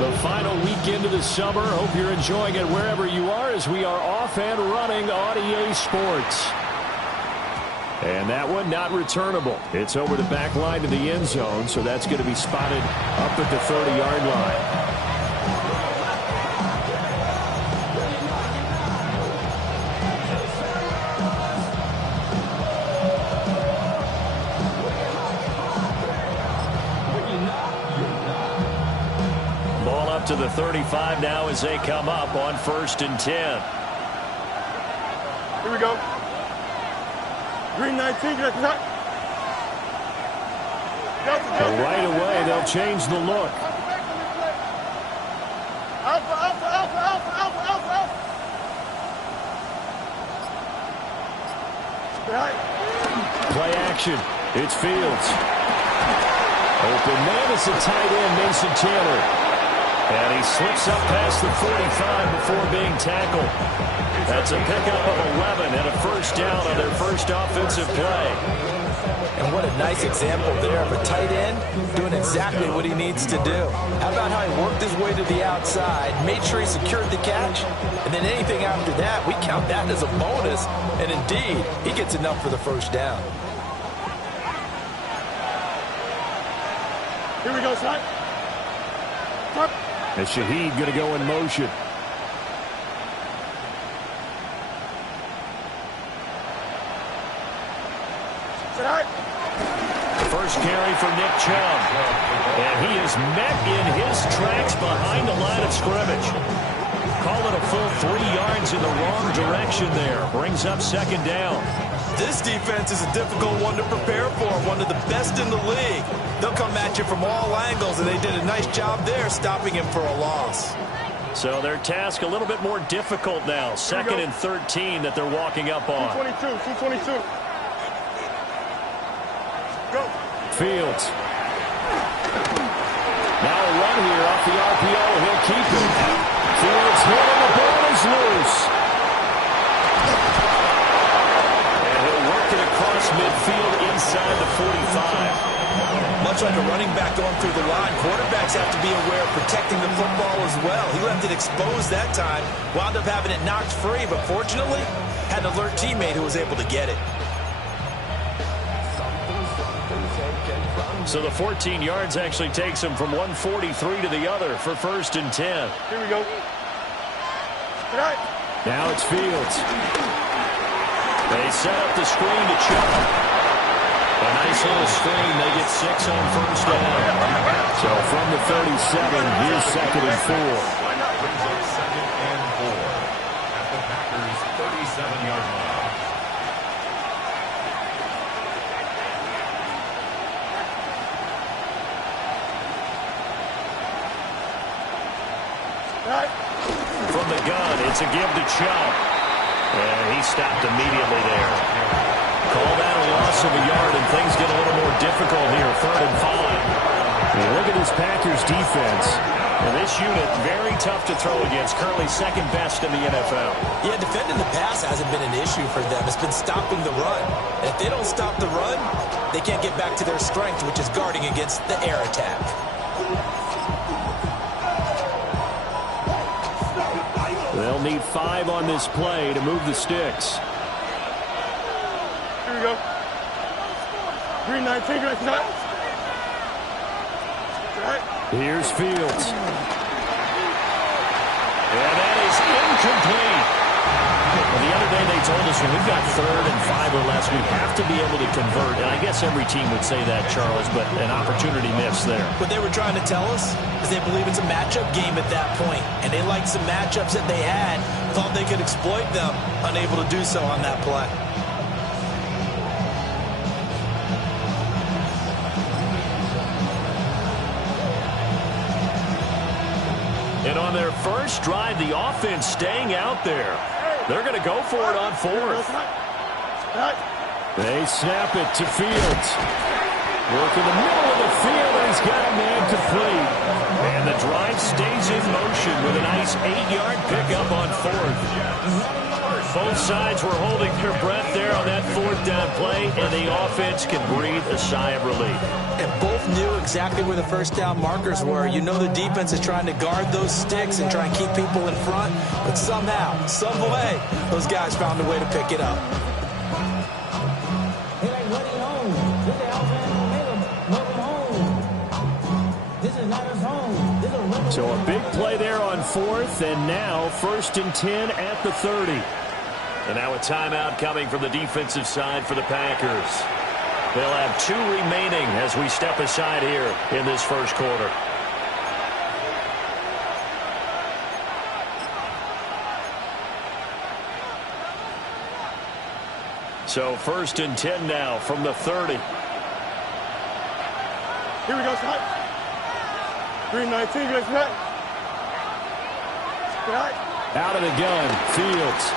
The final weekend of the summer. Hope you're enjoying it wherever you are as we are off and running on EA Sports. And that one not returnable. It's over the back line to the end zone, so that's going to be spotted up at the 30-yard line. To the 35 now as they come up on 1st and 10. Here we go. Green 19. Right away, they'll change the look. Alpha, alpha, alpha, alpha, alpha, alpha, alpha. Play action. It's Fields. Open man is the tight end, Mason Taylor. And he slips up past the 45 before being tackled. That's a pickup of 11 and a first down on their first offensive play. And what a nice example there of a tight end doing exactly what he needs to do. How about how he worked his way to the outside, made sure he secured the catch, and then anything after that, we count that as a bonus. And indeed, he gets enough for the first down. Here we go, son. And Shaheed going to go in motion. First carry for Nick Chubb. And he is met in his tracks behind the line of scrimmage. Call it a full 3 yards in the wrong direction there. Brings up 2nd down. This defense is a difficult one to prepare for, one of the best in the league. They'll come at you from all angles, and they did a nice job there stopping him for a loss. So their task a little bit more difficult now. 2nd and 13 that they're walking up on. 222. Go. Fields. Now a run here off the RPO. He'll keep it. Fields hit and the ball is loose. And he'll work it across midfield inside the 45. Much like a running back going through the line, quarterbacks have to be aware of protecting the football as well. He left it exposed that time, wound up having it knocked free, but fortunately, had an alert teammate who was able to get it. So the 14 yards actually takes him from 143 to the other for 1st and 10. Here we go. Now it's Fields. They set up the screen to Chubb. A nice little screen. They get 6 on 1st down. So from the 37, here's 2nd and 4. 2nd and 4 at the Packers' 37-yard line. From the gun, it's a give to Chubb. And he stopped immediately there. Call that a loss of a yard, and things get a little more difficult here. 3rd and 5. And look at this Packers defense. And this unit, very tough to throw against. Currently 2nd best in the NFL. Yeah, defending the pass hasn't been an issue for them. It's been stopping the run. And if they don't stop the run, they can't get back to their strength, which is guarding against the air attack. They'll need 5 on this play to move the sticks. Here we go. Green 19. Here's Fields. And that is incomplete. Well, the other day they told us when we've got 3rd and 5 or less, we have to be able to convert. And I guess every team would say that, Charles, but an opportunity missed there. What they were trying to tell us is they believe it's a matchup game at that point. And they liked some matchups that they had, thought they could exploit them, unable to do so on that play. And on their first drive, the offense staying out there. They're going to go for it on 4th. They snap it to Fields. Work in the middle of the field, and he's got a man complete. And the drive stays in motion with a nice 8-yard pickup on 4th. Both sides were holding their breath there on that fourth down play, and the offense can breathe a sigh of relief. And both knew exactly where the first down markers were. You know the defense is trying to guard those sticks and try and keep people in front, but somehow, some way, those guys found a way to pick it up. So a big play there on fourth, and now 1st and 10 at the 30. And now a timeout coming from the defensive side for the Packers. They'll have 2 remaining as we step aside here in this first quarter. So 1st and 10 now from the 30. Here we go, Scott. 319, you guys set? Out of the gun, Fields.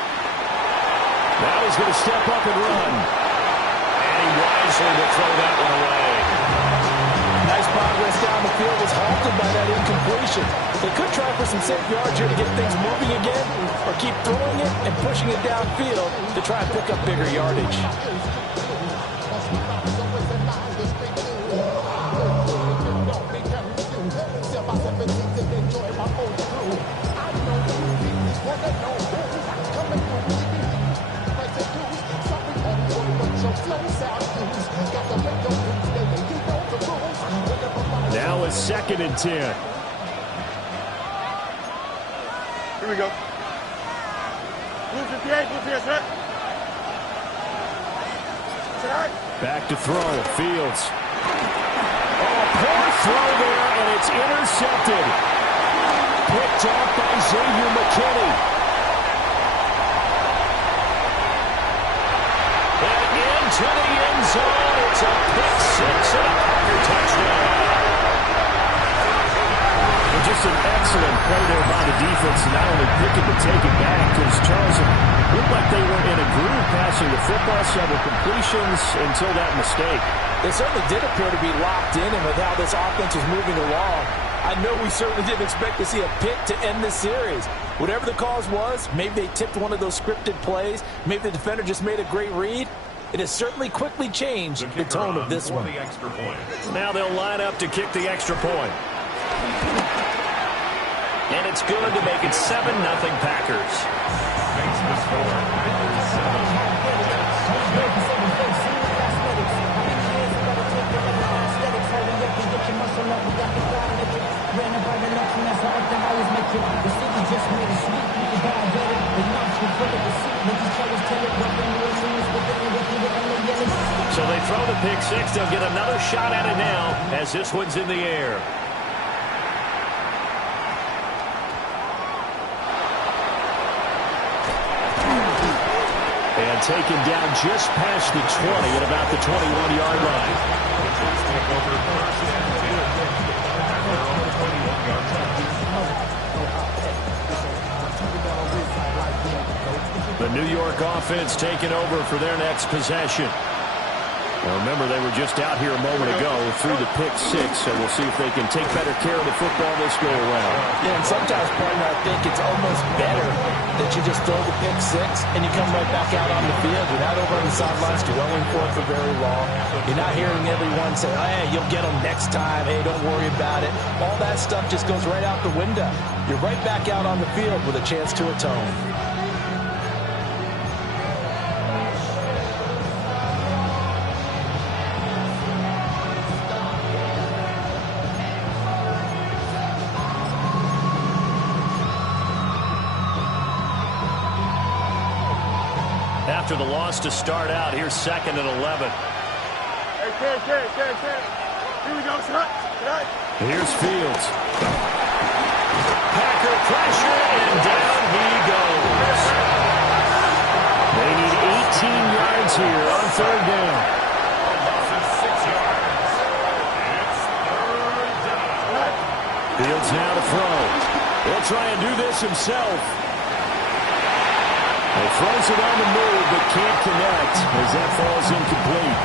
Now he's going to step up and run. And he wisely will throw that one away. Nice progress down the field was halted by that incompletion. They could try for some safe yards here to get things moving again, or keep throwing it and pushing it downfield to try and pick up bigger yardage. Now it's 2nd and 10. Here we go. Blue 58, set. Back to throw, Fields. Oh, poor throw there, and it's intercepted. Picked off by Xavier McKinney. And into the end zone, it's a pick six and a Packer touchdown. Well, just an excellent play there by the defense, not only picking to take it back, because Charles looked like they were in a groove passing the football, several completions until that mistake. They certainly did appear to be locked in, and with how this offense was moving along, I know we certainly didn't expect to see a pick to end this series. Whatever the cause was, maybe they tipped one of those scripted plays, maybe the defender just made a great read. It has certainly quickly changed the tone of this one. Now they'll line up to kick the extra point. And it's good to make it 7-0 Packers. Makes the score, Packers 7. So they throw the pick six. They'll get another shot at it now as this one's in the air. And taken down just past the 20 at about the 21-yard line. Take over 1st and 10. Packer on the 21-yard line. The New York offense taking over for their next possession. Well, remember, they were just out here a moment ago through the pick six, so we'll see if they can take better care of the football this go around. Yeah, and sometimes, partner, I think it's almost better that you just throw the pick six and you come right back out on the field. You're not over on the sidelines dwelling for it for very long. You're not hearing everyone say, hey, you'll get them next time. Hey, don't worry about it. All that stuff just goes right out the window. You're right back out on the field with a chance to atone. After the loss to start out, here's 2nd and 11. Hey, here we go, Scott. Here's Fields. Packer pressure, and down he goes. They need 18 yards here on 3rd down. Loss of 6 yards. It's 3rd down. Fields now to throw. He'll try and do this himself. He throws it on the move, but can't connect as that falls incomplete.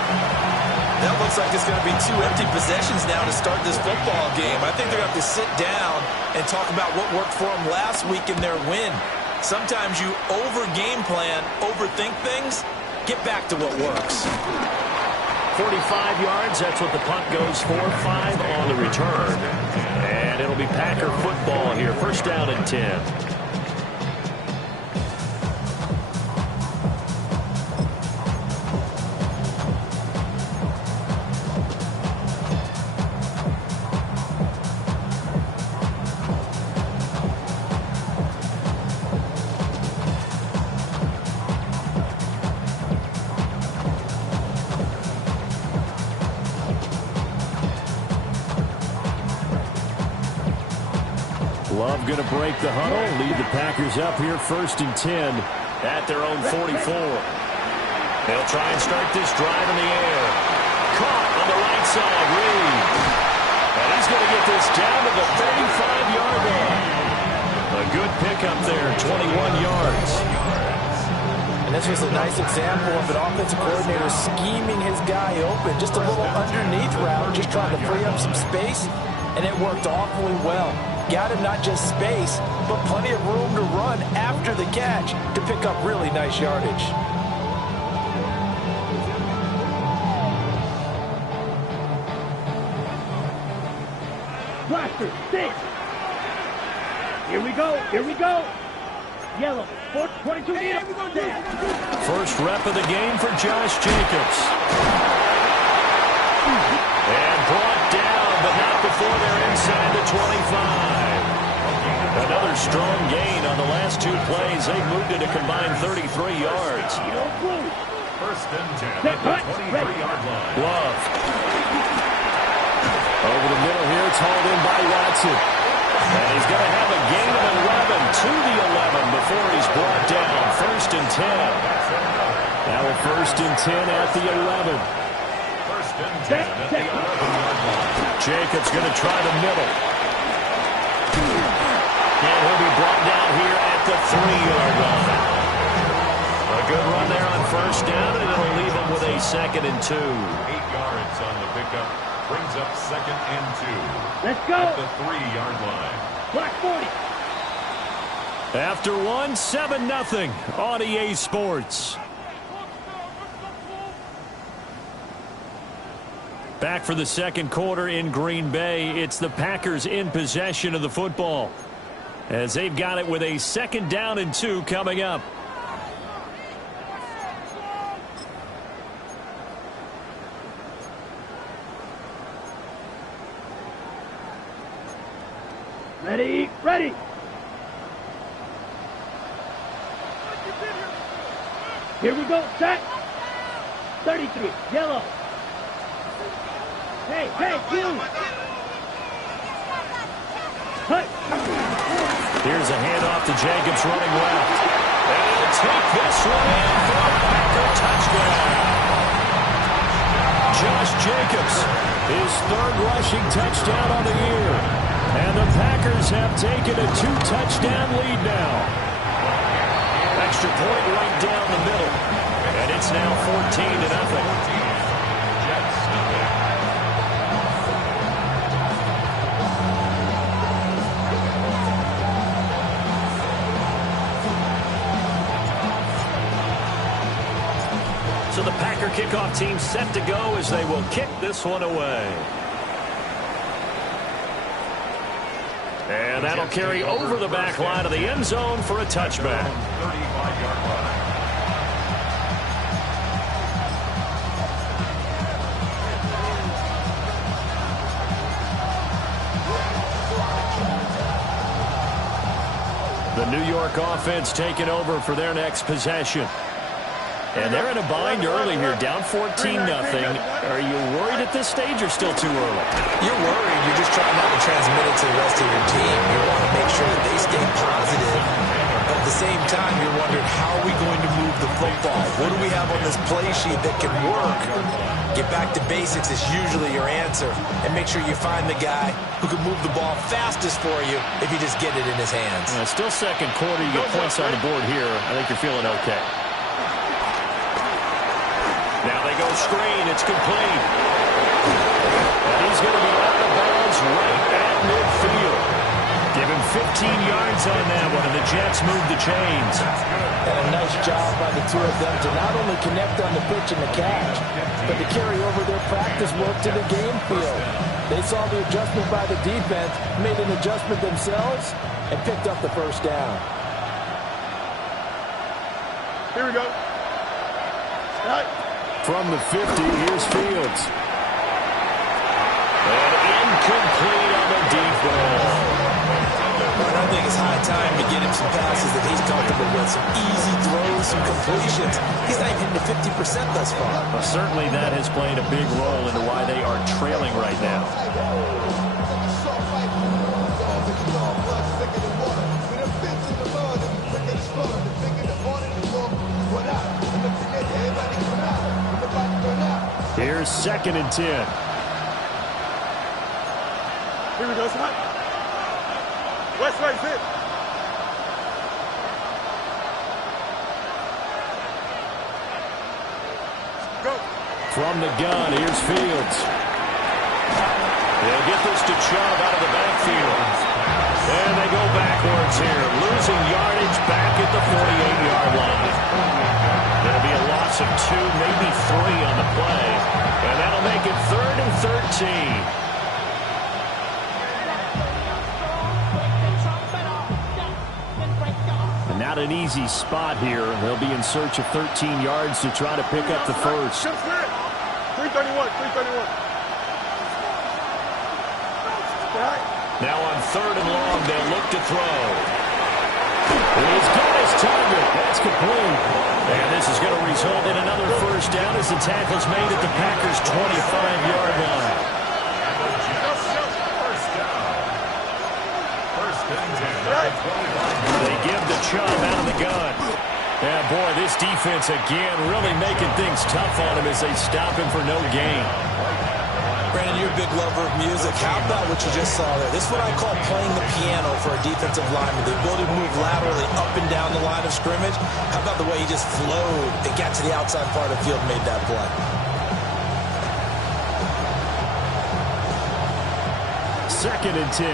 That looks like it's going to be 2 empty possessions now to start this football game. I think they're going to have to sit down and talk about what worked for them last week in their win. Sometimes you over-game plan, overthink things. Get back to what works. 45 yards, that's what the punt goes for. 5 on the return. And it'll be Packer football here. First down and 10. Love going to break the huddle, lead the Packers up here first and 10 at their own 44. They'll try and start this drive in the air. Caught on the right side, Reed. And he's going to get this down to the 35-yard line. A good pickup there, 21 yards. And this was a nice example of an offensive coordinator scheming his guy open. Just a little underneath route, just trying to free up some space, and it worked awfully well. Got him not just space, but plenty of room to run after the catch to pick up really nice yardage. Blaster, 6. Here we go, here we go. Yellow, 422 meter. First rep of the game for Josh Jacobs. And brought down, but not before they're inside the 25. Another strong gain on the last 2 plays. They moved it a combined 33 yards. First and 10 at the 23-yard line. Love. Over the middle here, it's hauled in by Watson. And he's going to have a gain of 11 to the 11 before he's brought down. First and 10. Now a first and 10 at the 11. First and 10 at the 11-yard line. Jacobs going to try the middle. And he'll be brought down here at the 3-yard line. A good run there on first down, and it'll leave him with a second and 2. 8 yards on the pickup. Brings up second and 2. Let's go. At the 3-yard line. Black 40. After 1, 7-0 on EA Sports. Back for the second quarter in Green Bay. It's the Packers in possession of the football, as they've got it with a second down and 2 coming up. Ready, ready. Here we go, set. 33, yellow. Hey, blue. Cut. Here's a handoff to Jacobs running left. And he'll take this one in for a Packer touchdown. Josh Jacobs, his 3rd rushing touchdown on the year. And the Packers have taken a 2-touchdown lead now. Extra point right down the middle. And it's now 14-0. So the Packer kickoff team set to go as they will kick this one away. And that'll carry over the back line of the end zone for a touchback. 35-yard line. The New York offense taking over for their next possession. And they're in a bind early here, down 14-0. Are you worried at this stage or still too early? You're worried. You're just trying not to transmit it to the rest of your team. You want to make sure that they stay positive. But at the same time, you're wondering, how are we going to move the football? What do we have on this play sheet that can work? Get back to basics is usually your answer. And make sure you find the guy who can move the ball fastest for you if you just get it in his hands. Still second quarter. You get points on the board here. I think you're feeling okay. Now they go screen. It's complete. And he's going to be out of bounds right at midfield. Give him yards on that one, and the Jets move the chains. And a nice job by the two of them to not only connect on the pitch and the catch, but to carry over their practice work to the game field. They saw the adjustment by the defense, made an adjustment themselves, and picked up the first down. Here we go. From the 50, here's Fields. And incomplete on the deep ball. I think it's high time to get him some passes that he's comfortable with. Some easy throws, some completions. He's not even hitting the 50% thus far. Well, certainly that has played a big role into why they are trailing right now. Here's 2nd and 10. Here we go, son. West right, sit. Go. From the gun, here's Fields. They'll get this to Chubb out of the backfield. And they go backwards here, losing yardage back at the 48-yard line. There'll be a loss of 2, maybe 3 on the play. And that'll make it 3rd and 13. Not an easy spot here. They'll be in search of 13 yards to try to pick up the first. 331, 331. Now on 3rd and long, they'll look to throw. He's got his target. That's complete. And this is going to result in another first down as the tackle's made at the Packers' 25-yard line. They give the Chubb out of the gun. Yeah, boy, this defense again really making things tough on him as they stop him for no gain. Brandon, you're a big lover of music. How about what you just saw there? This is what I call playing the piano for a defensive lineman. The ability to move laterally up and down the line of scrimmage. How about the way he just flowed and got to the outside part of the field and made that play? 2nd and 10.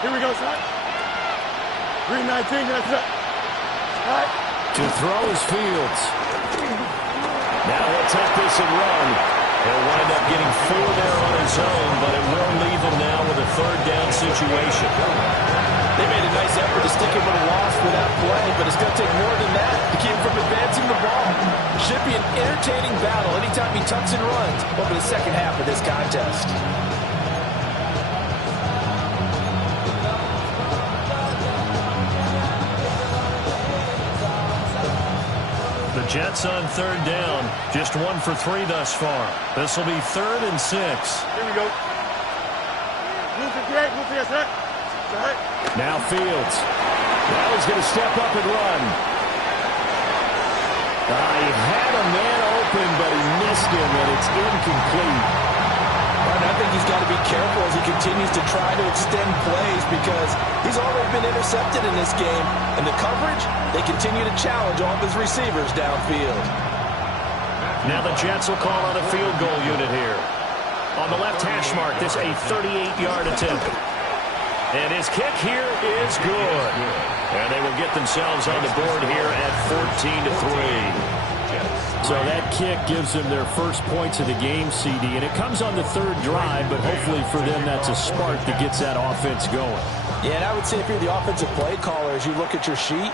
Here we go, son. 319, that's it. All right. To throw is Fields. Now he'll take this and run. He'll wind up getting 4 there on his own, but it will leave him now with a 3rd down situation. They made a nice effort to stick him with a loss for that play, but it's going to take more than that to keep him from advancing the ball. Should be an entertaining battle anytime he tucks and runs over the second half of this contest. The Jets on 3rd down. Just 1 for 3 thus far. This will be 3rd and 6. Here we go. Move to great, move to your set. Now Fields. Now he's going to step up and run. He had a man open, but he missed him, and it's incomplete. And I think he's got to be careful as he continues to try to extend plays because he's already been intercepted in this game. And the coverage, they continue to challenge all of his receivers downfield. Now the Jets will call on a field goal unit here. On the left hash mark, this a 38-yard attempt. And his kick here is good. And they will get themselves on the board here at 14-3. So that kick gives them their first points of the game, CD. And it comes on the 3rd drive, but hopefully for them that's a spark that gets that offense going. Yeah, and I would say if you're the offensive play caller, as you look at your sheet,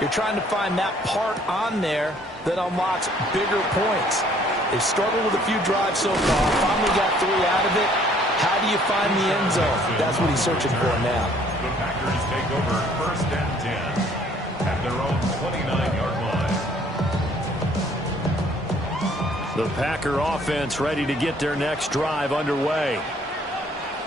you're trying to find that part on there that unlocks bigger points. They've struggled with a few drives so far, finally got 3 out of it. How do you find the end zone? That's what he's searching for now. The Packers take over 1st and 10 at their own 29-yard line. The Packer offense ready to get their next drive underway.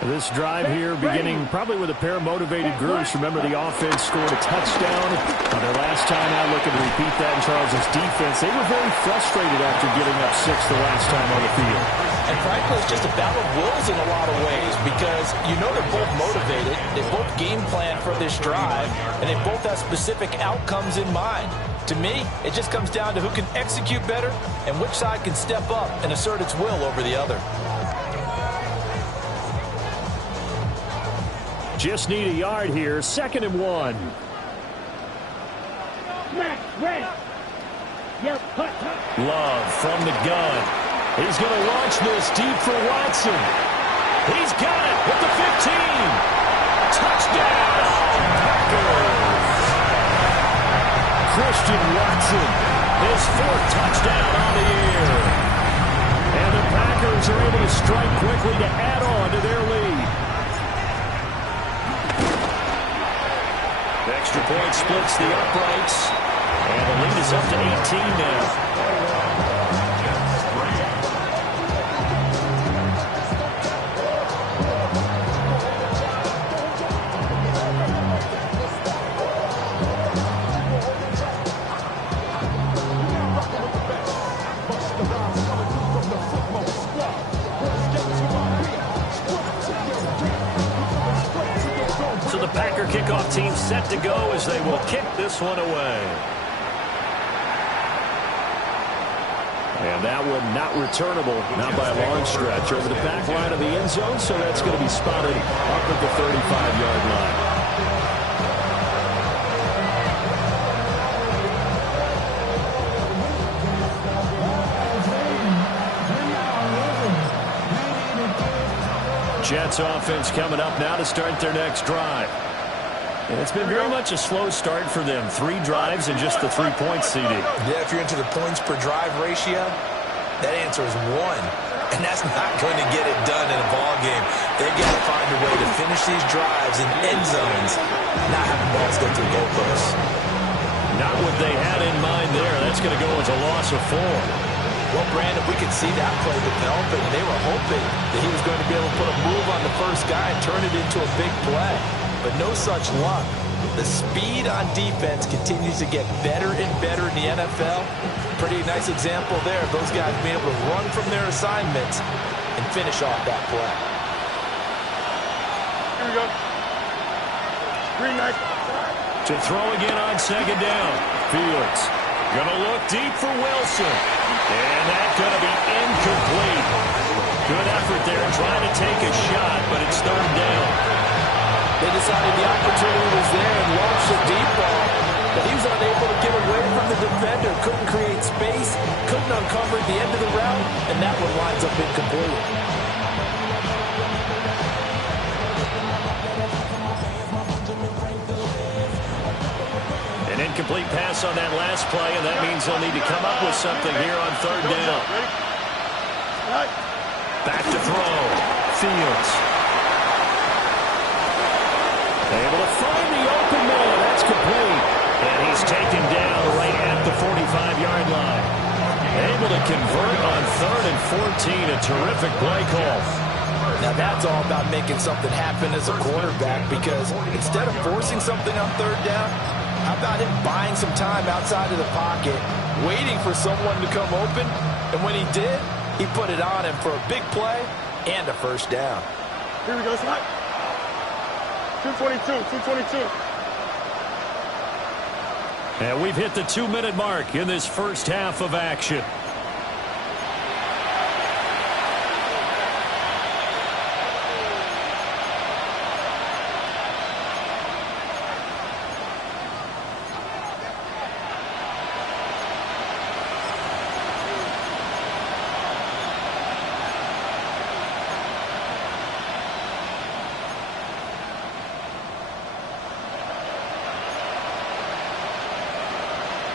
This drive here beginning probably with a pair of motivated groups. Remember, the offense scored a touchdown on their last time out. Looking to repeat that in Charles' defense. They were very frustrated after giving up 6 the last time on the field. And frankly, it's just a battle of wills in a lot of ways because you know they're both motivated. They both game plan for this drive, and they both have specific outcomes in mind. To me, it just comes down to who can execute better and which side can step up and assert its will over the other. Just need a yard here. 2nd and 1. Smack, red. Yep, hut. Love from the gun. He's going to launch this deep for Watson. He's got it at the 15. Touchdown, Packers. Christian Watson, his 4th touchdown on the year. And the Packers are able to strike quickly to add on to their lead. The extra point splits the uprights. And the lead is up to 18 now. So the Packer kickoff team set to go as they will kick this one away. And that one not returnable, not by a long stretch, over the back line of the end zone, so that's going to be spotted up at the 35-yard line. Jets offense coming up now to start their next drive. And it's been very much a slow start for them. 3 drives and just the 3 points, CD. Yeah, if you're into the points per drive ratio, that answer is 1. And that's not going to get it done in a ball game. They've got to find a way to finish these drives in end zones, not having balls go through goalposts. Not what they had in mind there. That's going to go as a loss of 4. Well, Brandon, we could see that play developing. They were hoping that he was going to be able to put a move on the first guy and turn it into a big play. But no such luck. The speed on defense continues to get better and better in the NFL. Pretty nice example there of those guys being able to run from their assignments and finish off that play. Here we go. Green light. To throw again on 2nd down. Fields going to look deep for Wilson. And that's going to be incomplete. Good effort there trying to take a shot, but it's 3rd down. They decided the opportunity was there and launched a deep ball. But he was unable to get away from the defender. Couldn't create space. Couldn't uncover at the end of the route. And that one winds up incomplete. An incomplete pass on that last play, and that means they'll need to come up with something here on 3rd down. Back to throw. Fields. Able to find the open man. That's complete. And he's taken down right at the 45-yard line. Able to convert on 3rd and 14. A terrific play call. Now that's all about making something happen as a quarterback, because instead of forcing something on 3rd down, how about him buying some time outside of the pocket, waiting for someone to come open, and when he did, he put it on him for a big play and a 1st down. Here we go, slide. 222. And we've hit the 2-minute mark in this first half of action.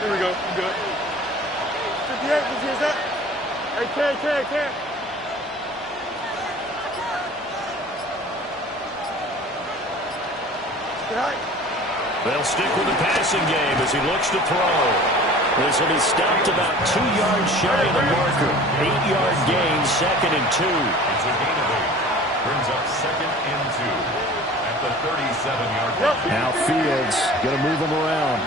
Here we go. We good. 58. Did you hear that? Hey, Cam. They'll stick with the passing game as he looks to throw. This will be stopped about 2 yards shy of the marker. 8-yard gain, 2nd and 2. It's a gain of 8. Brings up 2nd and 2 at the 37-yard line. Now Fields going to move him around.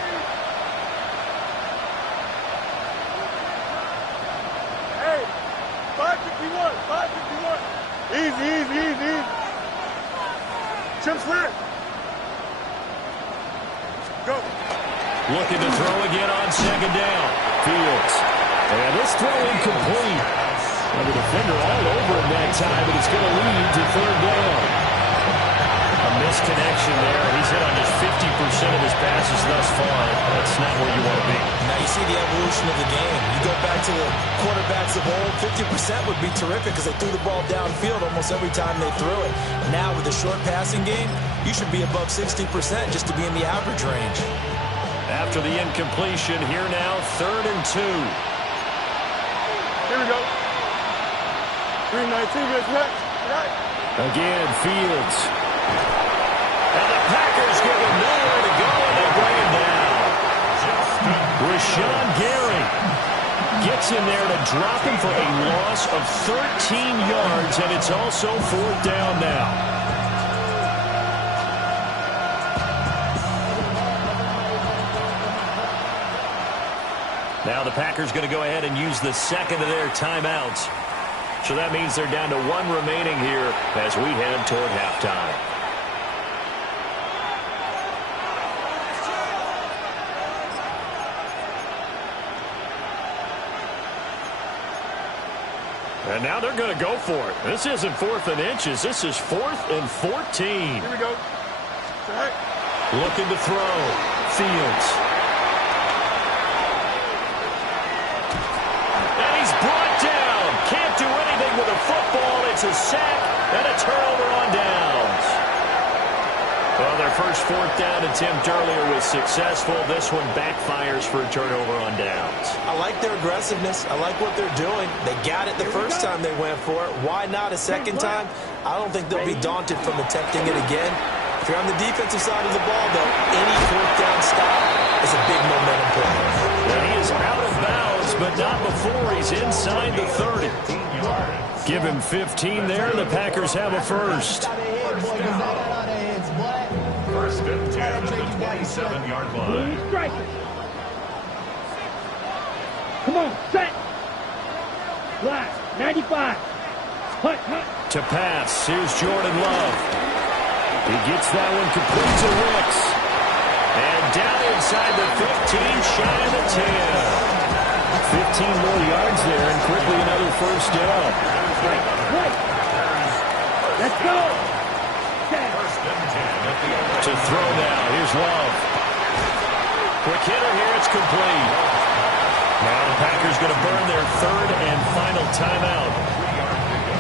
Hey, 551. Easy. Chimps left. Go. Looking to throw again on 2nd down. Fields. And this throw incomplete. And the defender all over him that time, but it's going to lead to 3rd down. A misconnect where you want to be. Now you see the evolution of the game. You go back to the quarterbacks of old, 50% would be terrific because they threw the ball downfield almost every time they threw it. Now with the short passing game, you should be above 60% just to be in the average range. After the incompletion, here now, 3rd and 2. Here we go. 3:19 minutes left. Again, Fields. And the Packers give him nowhere to go, and they bring him down. Rashawn Gary gets in there to drop him for a loss of 13 yards, and it's also 4th down now. Now the Packers going to go ahead and use the second of their timeouts. So that means they're down to 1 remaining here as we head toward halftime. And now they're going to go for it. This isn't 4th and inches. This is 4th and 14. Here we go. Looking to throw. Fields. And he's brought down. Can't do anything with a football. It's a sack and a turnover on downs. Well, their first 4th down attempt earlier was successful. This one backfires for a turnover on downs. I like their aggressiveness. I like what they're doing. They got it the first time they went for it. Why not a second time? I don't think they'll be daunted from attempting it again. If you're on the defensive side of the ball, though, any 4th down stop is a big momentum play. And he is out of bounds, but not before he's inside the 30. Give him 15 there, and the Packers have a first. First and 10 at the 27-yard line. Striker. Come on, set. Fly, 95. Hunt, hunt. To pass, here's Jordan Love. He gets that one complete to Ricks. And down inside the 15, shy of the 10. 15 more yards there, and quickly another first down. Wait. Let's go. First and 10 at the end. To throw now, here's Love. Quick hitter here, it's complete. Now the Packers going to burn their 3rd and final timeout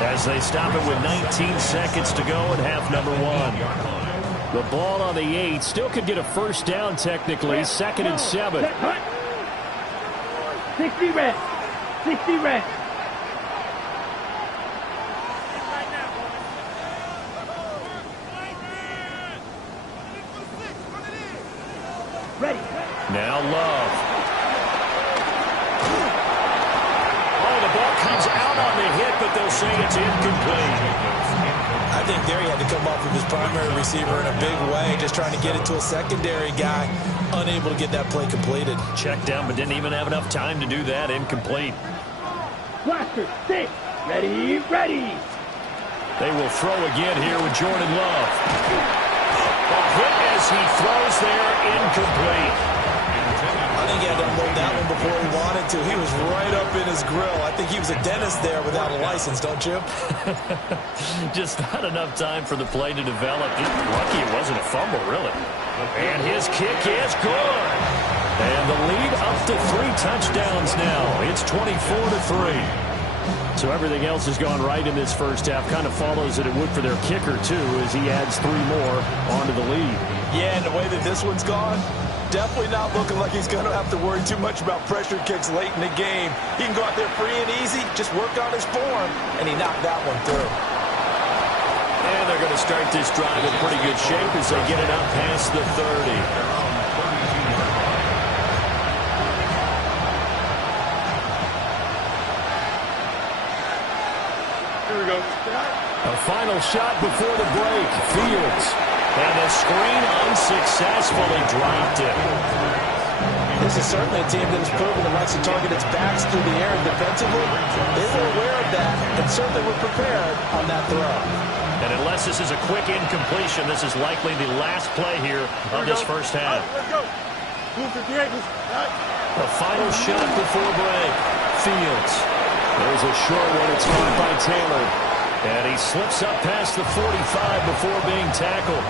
as they stop it with 19 seconds to go in half number 1. The ball on the 8, still could get a first down technically, 2nd and 7. 60 red. 60 red. Ready. Now Love. Oh, the ball comes out on the hit, but they'll say it's incomplete. I think there he had to come off of his primary receiver in a big way, just trying to get it to a secondary guy, unable to get that play completed. Checked down, but didn't even have enough time to do that. Incomplete. Blaster, 6. Ready, ready. They will throw again here with Jordan Love. A hit as he throws there, incomplete. I think he had to unload that one before he wanted to. He was right up in his grill. I think he was a dentist there without a license, don't you? Just not enough time for the play to develop. Just lucky it wasn't a fumble, really. And his kick is good. And the lead up to 3 touchdowns now. It's 24-3. So everything else has gone right in this first half. Kind of follows that it would for their kicker, too, as he adds 3 more onto the lead. Yeah, and the way that this one's gone, definitely not looking like he's going to have to worry too much about pressure kicks late in the game. He can go out there free and easy, just work on his form, and he knocked that one through. And they're going to start this drive in pretty good shape as they get it up past the 30. A final shot before the break. Fields. And the screen unsuccessfully dropped it. This is certainly a team that has proven it likes to target its backs through the air defensively. They were aware of that and certainly were prepared on that throw. And unless this is a quick incompletion, this is likely the last play here of this first half. Let's go. A final shot before break. Fields. There's a short one. It's caught by Taylor. And he slips up past the 45 before being tackled.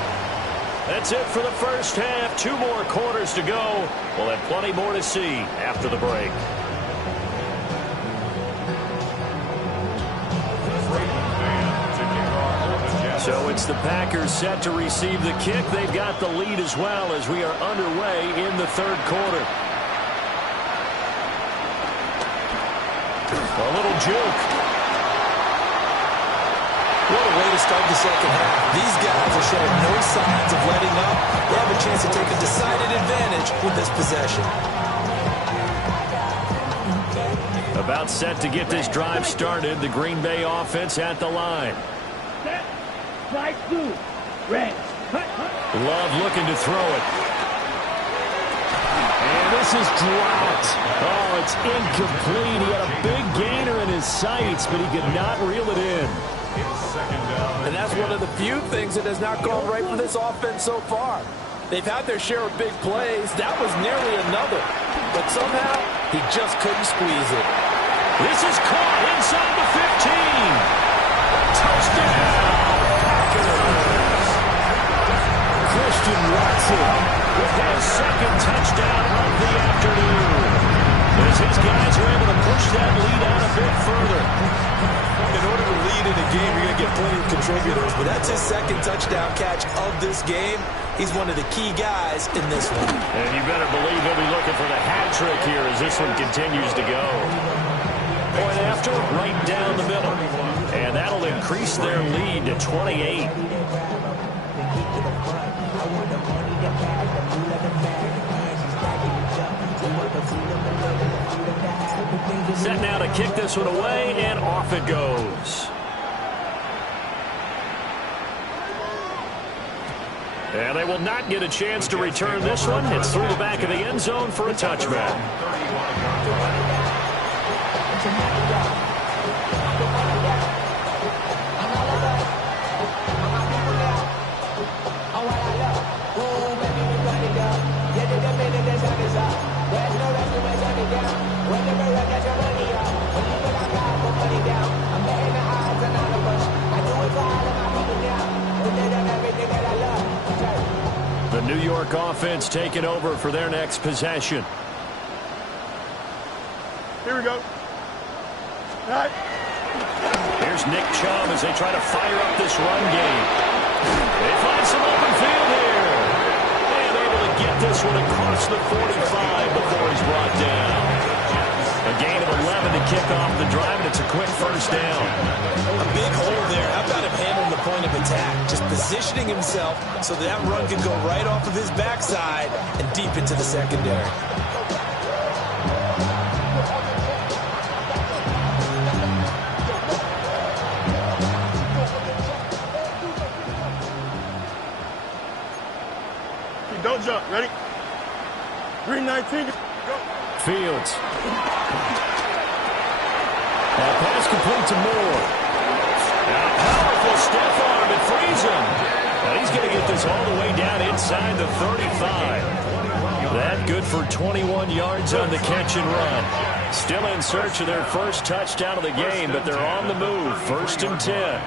That's it for the first half. 2 more quarters to go. We'll have plenty more to see after the break. So it's the Packers set to receive the kick. They've got the lead as well as we are underway in the third quarter. A little juke. What a way to start the second half. These guys are showing no signs of letting up. They have a chance to take a decided advantage with this possession. About set to get this drive started. The Green Bay offense at the line. Set. Strike 2. Red. Cut. Love looking to throw it. And this is dropped. Oh, it's incomplete. He had a big gainer in his sights, but he could not reel it in. And that's one of the few things that has not gone right for this offense so far. They've had their share of big plays. That was nearly another. But somehow, he just couldn't squeeze it. This is caught inside the 15. Touchdown, Packers. Christian Watson with his second touchdown of the afternoon. As his guys are able to push that lead out a bit further. In order to lead in a game, you're going to get plenty of contributors. But that's his second touchdown catch of this game. He's one of the key guys in this one. And you better believe he'll be looking for the hat trick here as this one continues to go. Point after, right down the middle. And that'll increase their lead to 28. Set now to kick this one away, and off it goes. And they will not get a chance to return this one. It's through the back of the end zone for a touchback. The New York offense taking over for their next possession. Here we go. All right. Here's Nick Chubb as they try to fire up this run game. They find some open field here. And able to get this one across the 45 before he's brought down. A gain of 11 to kick off the drive, and it's a quick first down. A big hole there. How about him handling the point of attack? Just positioning himself so that run could go right off of his backside and deep into the secondary. Don't jump. Ready? Green 19. Go. Fields. Pass complete to Moore. Now powerful stiff arm. It frees him. Now he's going to get this all the way down inside the 35. That good for 21 yards on the catch and run. Still in search of their first touchdown of the game, but they're on the move. 1st and 10.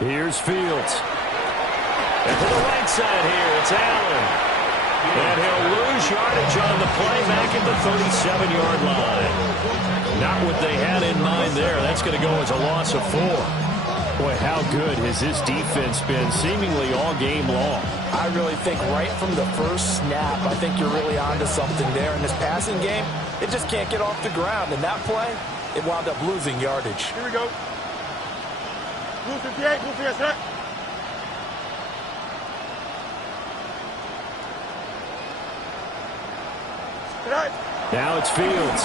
Here's Fields. And to the right side here, it's Allen. And he'll lose yardage on the play back at the 37-yard line. Not what they had in mind there. That's going to go as a loss of 4. Boy, how good has this defense been seemingly all game long? I really think right from the first snap, I think you're really onto something there. In this passing game, it just can't get off the ground. In that play, it wound up losing yardage. Here we go. Blue 58, blue 58, set. Now it's Fields.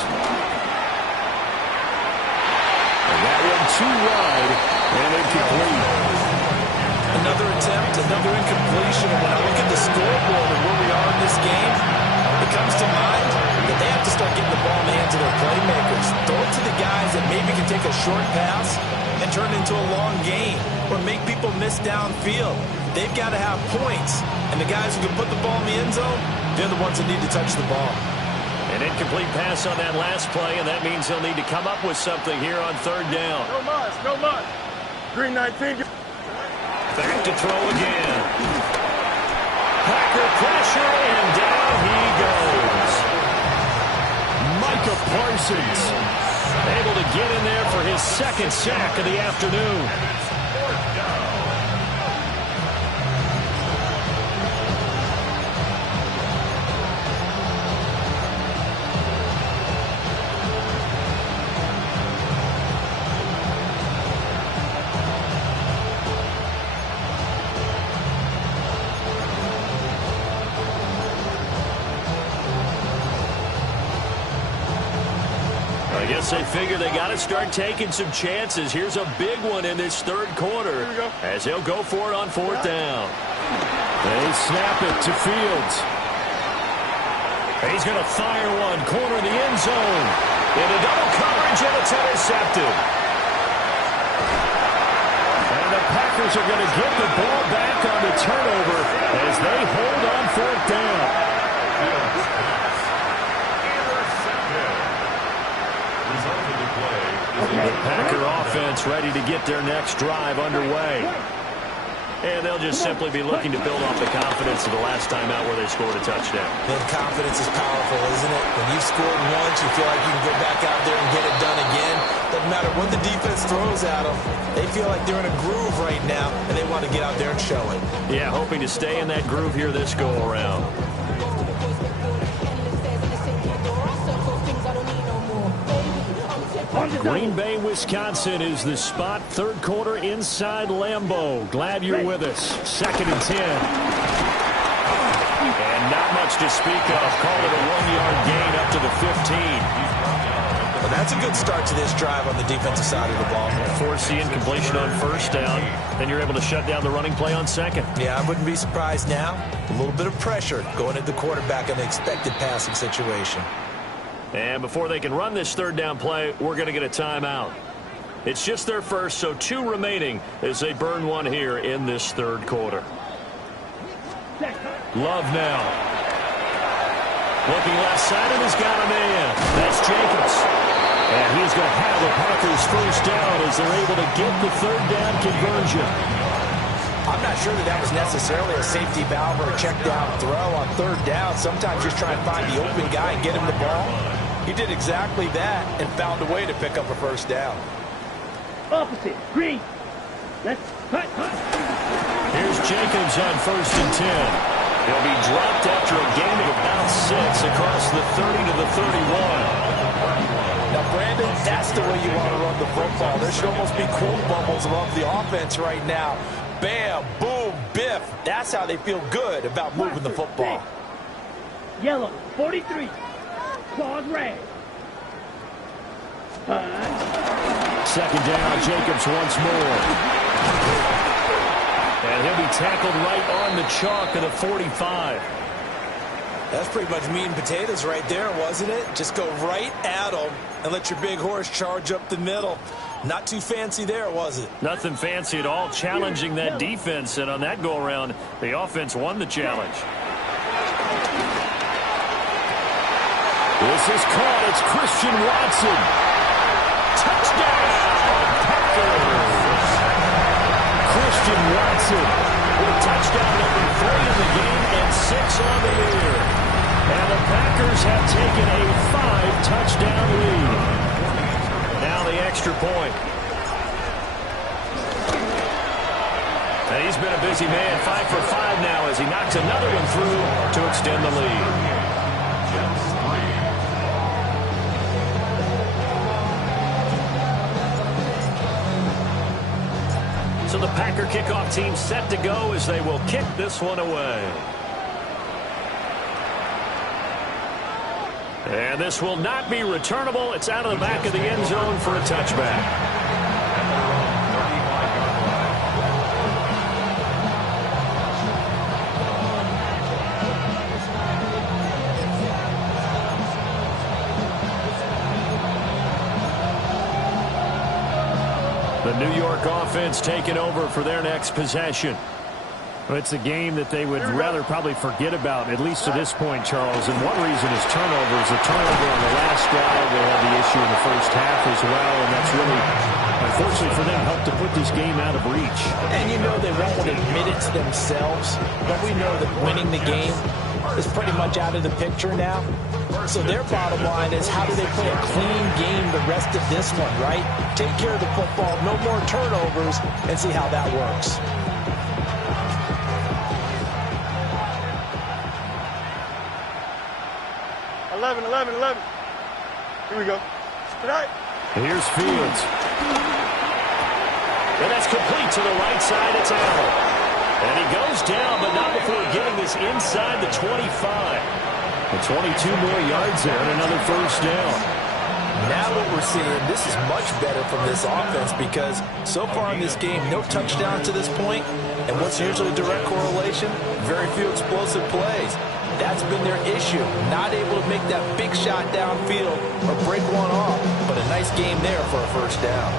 And that one too wide and incomplete. Another attempt, another incompletion. And when I look at the scoreboard and where we are in this game, it comes to mind that they have to start getting the ball in the hands of their playmakers. Throw it to the guys that maybe can take a short pass and turn it into a long gain, or make people people miss downfield. They've got to have points. And the guys who can put the ball in the end zone, they're the ones that need to touch the ball. An incomplete pass on that last play, and that means they'll need to come up with something here on third down. No muss, no muss. Green 19. Back to throw again. Packer pressure, and down he goes. Micah Parsons able to get in there for his second sack of the afternoon. I guess they figure they got to start taking some chances. Here's a big one in this third quarter as he'll go for it on fourth down. They snap it to Fields. He's going to fire one, corner the end zone. Into double coverage, and it's intercepted. And the Packers are going to get the ball back on the turnover as they hold on fourth down. The Packer offense ready to get their next drive underway. And they'll just simply be looking to build off the confidence of the last time out where they scored a touchdown. Man, confidence is powerful, isn't it? When you've scored once, you feel like you can go back out there and get it done again. Doesn't matter what the defense throws at them. They feel like they're in a groove right now, and they want to get out there and show it. Yeah, hoping to stay in that groove here this go-around. Green Bay, Wisconsin is the spot. Third quarter inside Lambeau. Glad you're with us. 2nd and 10. And not much to speak of. Call it a 1-yard gain up to the 15. Well, that's a good start to this drive on the defensive side of the ball. Force the incompletion on first down. Then you're able to shut down the running play on second. Yeah, I wouldn't be surprised now. A little bit of pressure going at the quarterback in the expected passing situation. And before they can run this third down play, we're going to get a timeout. It's just their first, so 2 remaining as they burn one here in this third quarter. Love now. Looking left side, and he's got a man. That's Jacobs. And he's going to have the Packers first down as they're able to get the third down conversion. I'm not sure that was necessarily a safety valve or a check down throw on third down. Sometimes just try and find the open guy and get him the ball. He did exactly that and found a way to pick up a first down. Opposite. Green. Let's cut. Here's Jacobs on 1st and 10. He'll be dropped after a gain of about 6 across the 30 to the 31. Now, Brandon, that's the way you want to run the football. There should almost be quote bubbles above the offense right now. Bam, boom, biff. That's how they feel good about moving the football. Yellow, 43. Claws red. 2nd down, Jacobs once more. And he'll be tackled right on the chalk of the 45. That's pretty much meat and potatoes right there, wasn't it? Just go right at them and let your big horse charge up the middle. Not too fancy there, was it? Nothing fancy at all, challenging that defense. And on that go-around, the offense won the challenge. This is caught. It's Christian Watson. Touchdown, Packers. Christian Watson with touchdown number 3 in the game and 6 on the year. And the Packers have taken a 5-touchdown lead. Now the extra point. And he's been a busy man. 5 for 5 now as he knocks another one through to extend the lead. So the Packer kickoff team set to go as they will kick this one away. And this will not be returnable. It's out of the back of the end zone for a touchback. The New York offense taking over for their next possession. Well, it's a game that they would rather probably forget about, at least to this point, Charles. And one reason is turnovers. A turnover on the last drive, they had the issue in the first half as well, and that's really, unfortunately for them, helped to put this game out of reach. And you know they won't admit it to themselves, but we know that winning the game is pretty much out of the picture now. So their bottom line is, how do they play a clean game the rest of this one, right? Take care of the football, no more turnovers, and see how that works. Here we go. Tonight. Here's Fields. And that's complete to the right side. It's Allen. And he goes down, but not before getting this inside the 25. And 22 more yards there and another first down. Now what we're seeing, this is much better from this offense because so far in this game, no touchdown to this point. And what's usually a direct correlation? Very few explosive plays. That's been their issue. Not able to make that big shot downfield or break one off. But a nice game there for a first down.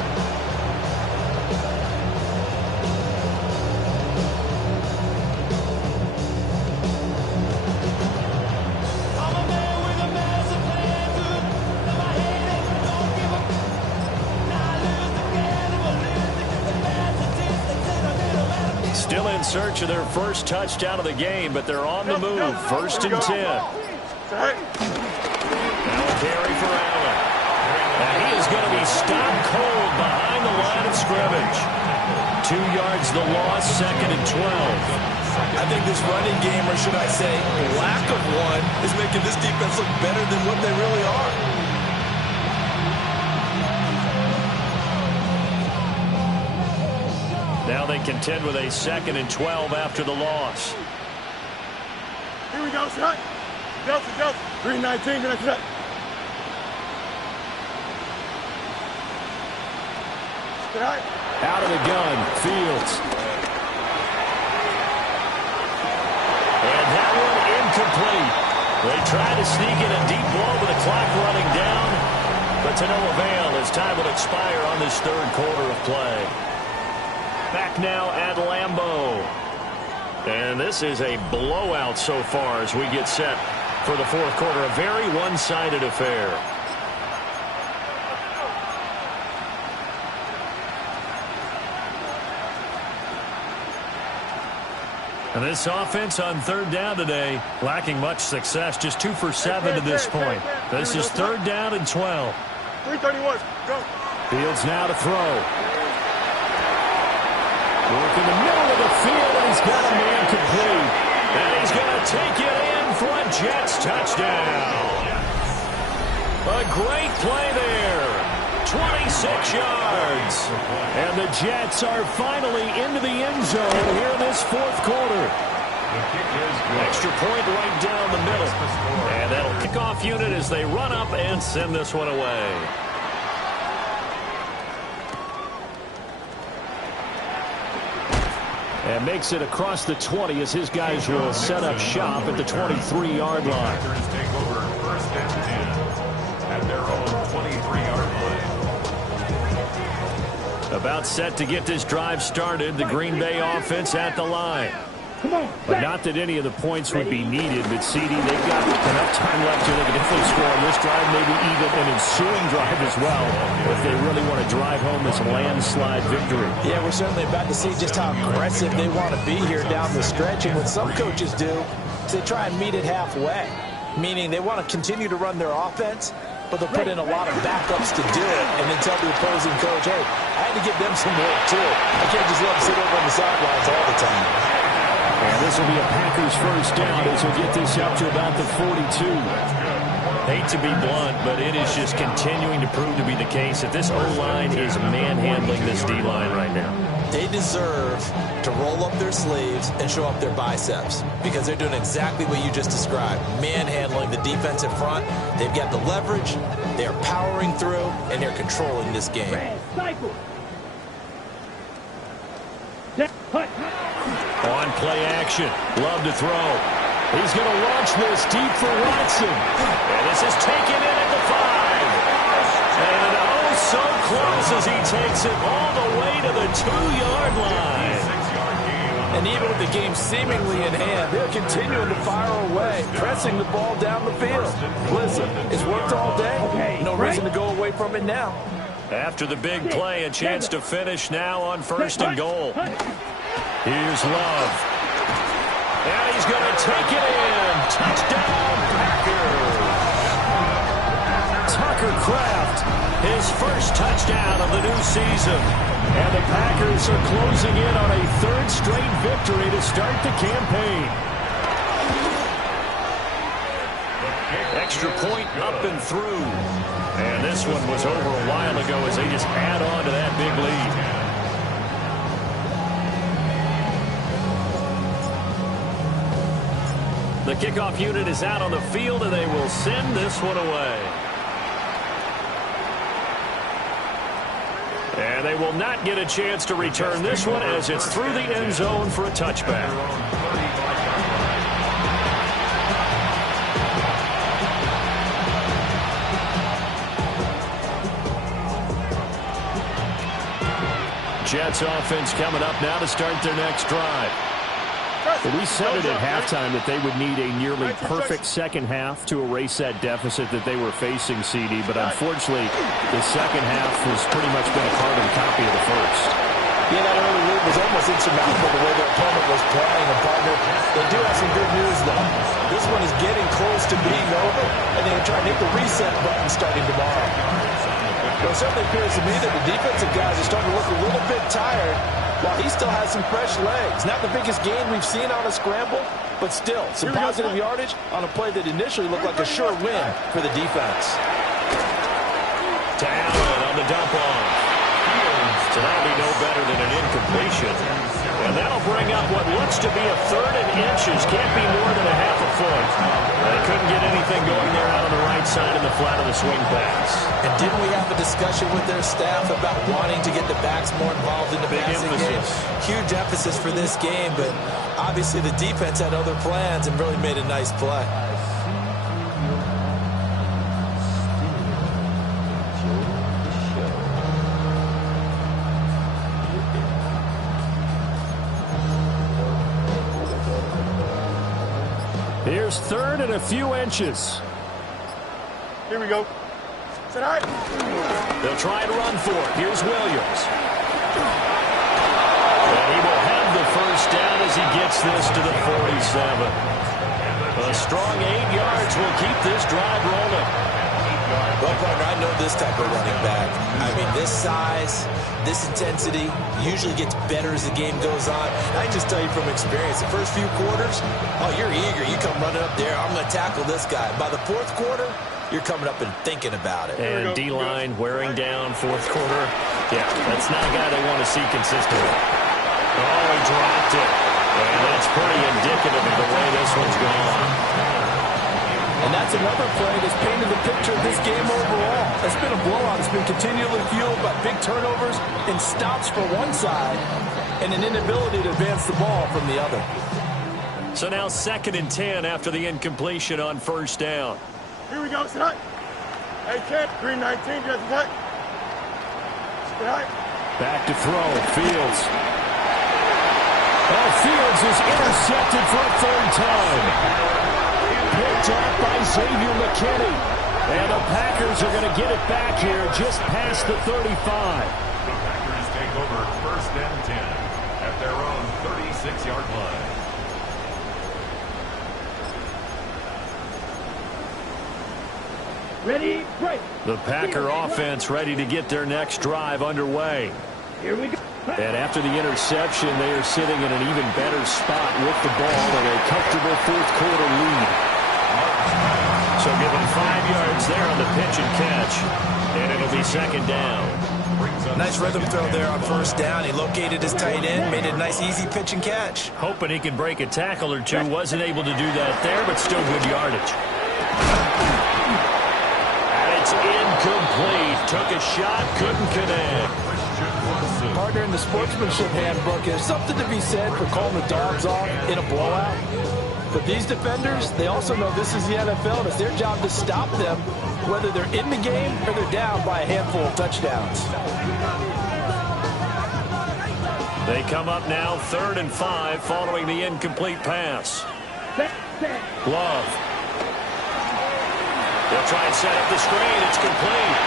Still in search of their first touchdown of the game, but they're on the move. First and 10. Now carry for Allen. And he is going to be stopped cold behind the line of scrimmage. 2 yards the loss, second and 12. I think this running game, or should I say lack of one, is making this defense look better than what they really are. Now they contend with a second and 12 after the loss. Here we go, son. Delta. 319, gonna set. Out of the gun, Fields. And that one incomplete. They try to sneak in a deep ball with the clock running down, but to no avail as time will expire on this third quarter of play. Back now at Lambeau. And this is a blowout so far as we get set for the fourth quarter. A very one-sided affair. And this offense on third down today, lacking much success. Just 2 for 7 to this point. This is third down and 12. 331, go. Fields now to throw. Work in the middle of the field, and he's got a man complete. And he's going to take it in for a Jets touchdown. A great play there. 26 yards. And the Jets are finally into the end zone here in this fourth quarter. Extra point right down the middle. And that'll kick off unit as they run up and send this one away. And makes it across the 20 as his guys will set up shop at the 23-yard line. Take over first and 10 at their own 23-yard line. About set to get this drive started. The Green Bay offense at the line. But not that any of the points would be needed, but CD, they've got enough time left here. They can definitely score on this drive, maybe even an ensuing drive as well, if they really want to drive home this landslide victory. Yeah, we're certainly about to see just how aggressive they want to be here down the stretch. And what some coaches do is they try and meet it halfway, meaning they want to continue to run their offense, but they'll put in a lot of backups to do it and then tell the opposing coach, hey, I had to give them some work too. I can't just let them sit over on the sidelines all the time. And this will be a Packers first down as we'll get this up to about the 42. Hate to be blunt, but it is just continuing to prove to be the case that this O-line is manhandling this D-line right now. They deserve to roll up their sleeves and show up their biceps because they're doing exactly what you just described, manhandling the defense in front. They've got the leverage, they're powering through, and they're controlling this game. On play action, Love to throw. He's going to launch this deep for Watson. And this is taken in at the 5. And oh, so close as he takes it all the way to the 2-yard line. And even with the game seemingly in hand, they're continuing to fire away, pressing the ball down the field. Listen, it's worked all day. No reason to go away from it now. After the big play, a chance to finish now on 1st and goal. Here's Love. And he's going to take it in. Touchdown, Packers. Tucker Kraft, his first touchdown of the new season. And the Packers are closing in on a 3rd straight victory to start the campaign. Extra point up and through. And this one was over a while ago as they just add on to that big lead. The kickoff unit is out on the field, and they will send this one away. And they will not get a chance to return this one as it's through the end zone for a touchback. Jets offense coming up now to start their next drive. Well, we said it at halftime that they would need a nearly perfect second half to erase that deficit that they were facing, CD. But unfortunately, the second half has pretty much been a carbon copy of the first. Yeah, that early lead was almost insurmountable the way their opponent was playing. And partner, they do have some good news, though. This one is getting close to being over, and they can try and hit the reset button starting tomorrow. Well, it certainly appears to me that the defensive guys are starting to look a little bit tired, while he still has some fresh legs. Not the biggest gain we've seen on a scramble, but still some positive yardage on a play that initially looked like a sure win for the defense. To Allen on the dump off. So that'll be no better than an incompletion. And that'll bring up what looks to be a 3rd and inches. Can't be more than a half a foot. They couldn't get anything going there out on the right side of the flat of the swing pass. And didn't we have a discussion with their staff about wanting to get the backs more involved in the passing game? Huge emphasis for this game, but obviously the defense had other plans and really made a nice play. Here's 3rd and a few inches. Here we go. Sit high. They'll try and run for it. Here's Williams. And he will have the first down as he gets this to the 47. A strong 8 yards will keep this drive rolling. Well, partner, I know this type of running back. I mean, this size, this intensity usually gets better as the game goes on. And I can just tell you from experience, the first few quarters, oh, you're eager. You come running up there, I'm going to tackle this guy. By the 4th quarter, you're coming up and thinking about it. And D-line wearing down 4th quarter. Yeah, that's not a guy they want to see consistently. Oh, he dropped it. And that's pretty indicative of the way this one's gone. And that's another play that's painted the picture of this game overall. It's been a blowout. It's been continually fueled by big turnovers and stops for one side and an inability to advance the ball from the other. So now 2nd and 10 after the incompletion on 1st down. Here we go. Sit high. Hey, kid. Green 19. Just sit high. Back to throw. Fields. Oh, Fields is intercepted for a 3rd time. Picked up by Xavier McKinney. And the Packers are going to get it back here just past the 35. The Packers take over 1st and 10 at their own 36-yard line. Ready, break. The Packer offense ready to get their next drive underway. Here we go. And after the interception, they are sitting in an even better spot with the ball and a comfortable 4th quarter lead. So give him 5 yards there on the pitch and catch. And it'll be 2nd down. Nice rhythm throw there on 1st down. He located his tight end, made it a nice easy pitch and catch. Hoping he could break a tackle or two. Wasn't able to do that there, but still good yardage. And it's incomplete. Took a shot, couldn't connect. Partner, in the sportsmanship handbook, there's something to be said for calling the dogs off in a blowout. But these defenders, they also know this is the NFL, and it's their job to stop them whether they're in the game or they're down by a handful of touchdowns. They come up now 3rd and 5 following the incomplete pass. Love. They'll try and set up the screen. It's complete.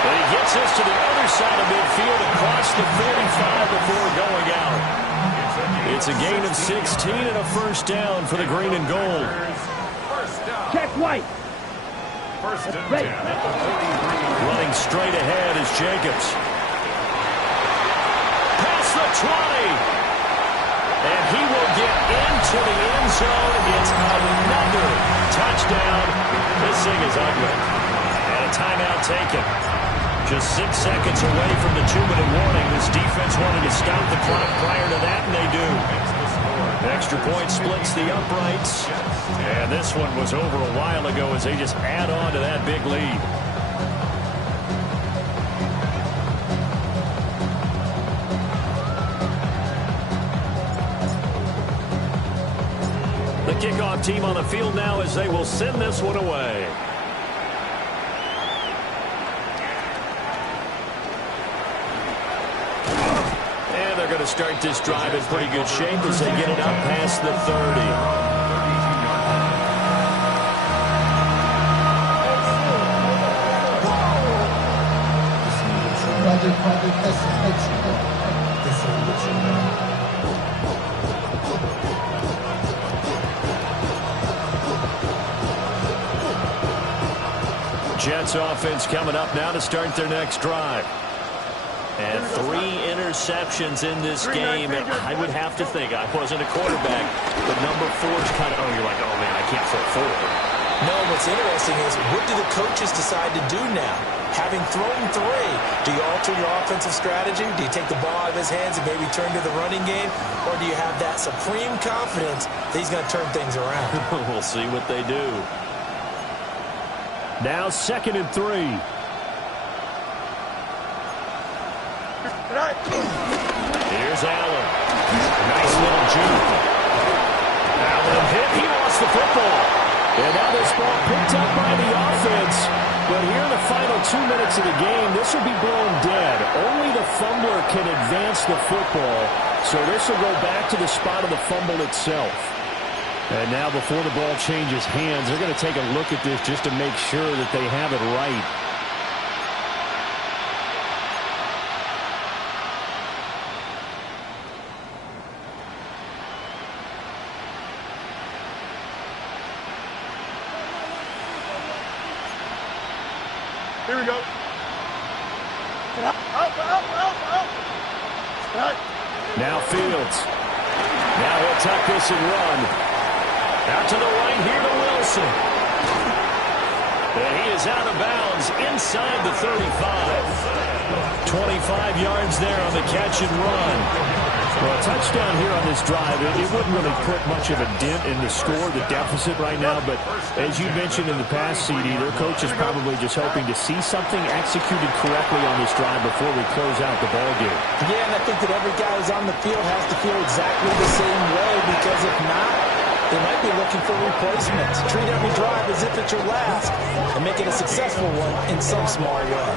But he gets us to the other side of midfield across the 35 before going out. It's a gain of 16 and a first down for the green and gold. Check White. First and 10 at the 43. Running straight ahead is Jacobs. Past the 20. And he will get into the end zone. It's another touchdown. This thing is ugly. And a timeout taken. Just 6 seconds away from the 2-minute warning. This defense wanted to stop the clock prior to that, and they do. Extra point splits the uprights. And this one was over a while ago as they just add on to that big lead. The kickoff team on the field now as they will send this one away. And they're going to start this drive in pretty good shape as they get it up past the 30. Jets offense coming up now to start their next drive. And 3 interceptions in this game, and I would have to think, I wasn't a quarterback, but number 4 is kind of, you're like, oh man, I can't throw 4. No, what's interesting is, what do the coaches decide to do now? Having thrown 3, do you alter your offensive strategy? Do you take the ball out of his hands and maybe turn to the running game? Or do you have that supreme confidence that he's going to turn things around? We'll see what they do. Now 2nd and 3. Here's Allen. Nice little juke. Allen hit. He lost the football. And now this ball picked up by the offense. But here in the final 2 minutes of the game, this will be blown dead. Only the fumbler can advance the football. So this will go back to the spot of the fumble itself. And now before the ball changes hands, they're going to take a look at this just to make sure that they have it right. Here we go. Now Fields. Now he'll tuck this and run. Out to the right here to Wilson. And he is out of bounds inside the 35. 25 yards there on the catch and run. Well, a touchdown here on this drive, it wouldn't really put much of a dent in the score, the deficit right now. But as you mentioned in the past, CD, their coach is probably just hoping to see something executed correctly on this drive before we close out the ball game. Yeah, and I think that every guy who's on the field has to feel exactly the same way, because if not, they might be looking for replacements. Treat every drive as if it's your last and make it a successful one in some small way.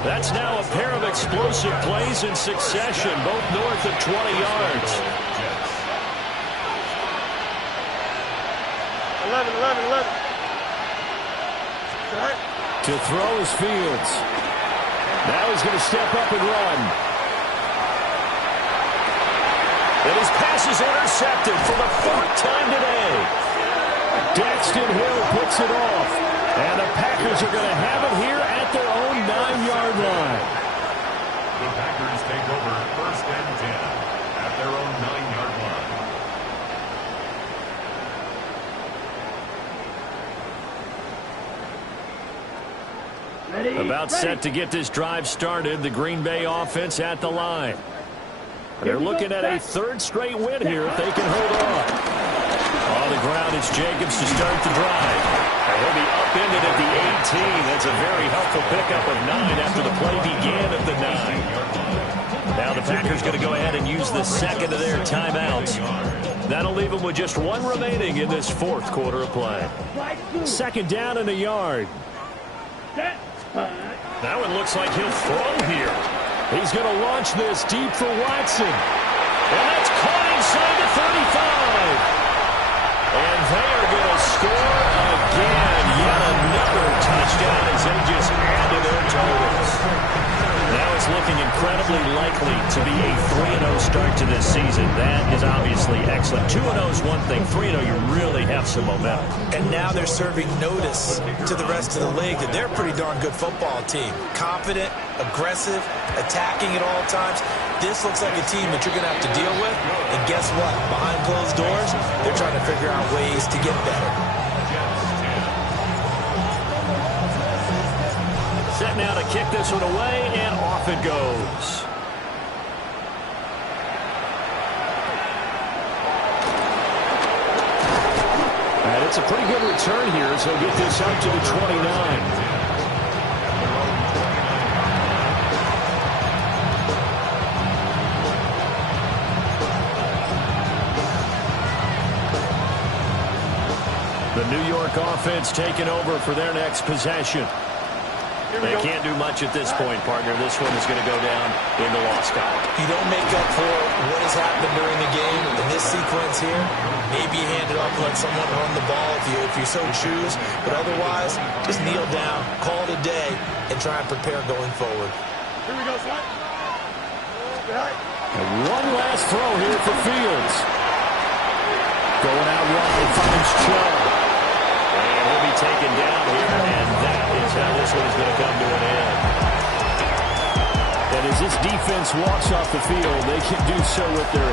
That's now a pair of explosive plays in succession, both north of 20 yards. 11. To throw is Fields. Now he's going to step up and run. And his pass is intercepted for the 4th time today. Daxton Hill puts it off. And the Packers are going to have it here at their own 9-yard line. The Packers take over 1st and 10 at their own 9-yard line. Ready? About set to get this drive started. The Green Bay offense at the line. They're looking at a 3rd straight win here if they can hold on. On the ground, it's Jacobs to start the drive. And he'll be upended at the 18. That's a very helpful pickup of 9 after the play began at the 9. Now the Packers going to go ahead and use the second of their timeouts. That'll leave them with just one remaining in this fourth quarter of play. Second down and a yard. Now it looks like he'll throw here. He's going to launch this deep for Watson. And that's caught inside the 35. And they are going to score again. Yet another touchdown as they just add to their totals. Now it's looking incredibly likely to be a 3-0 start to this season. That is obviously excellent. 2-0 is one thing. 3-0, you really have some momentum. And now they're serving notice to the rest of the league that they're a pretty darn good football team. Confident, aggressive, attacking at all times. This looks like a team that you're going to have to deal with. And guess what? Behind closed doors, they're trying to figure out ways to get better. Set now to kick this one away, and off it goes. And it's a pretty good return here, so he'll get this up to the 29. The New York offense taking over for their next possession. They can't do much at this point, partner. This one is going to go down in the loss column. You don't make up for what has happened during the game in this sequence here. Maybe you hand it off and let someone run the ball if you so choose. But otherwise, just kneel down, call it a day, and try and prepare going forward. Here we go, son. And one last throw here for Fields. Going out wide, finds Chubb. And he'll be taken down here, and that is how this one is going to come to an end. And as this defense walks off the field, they can do so with their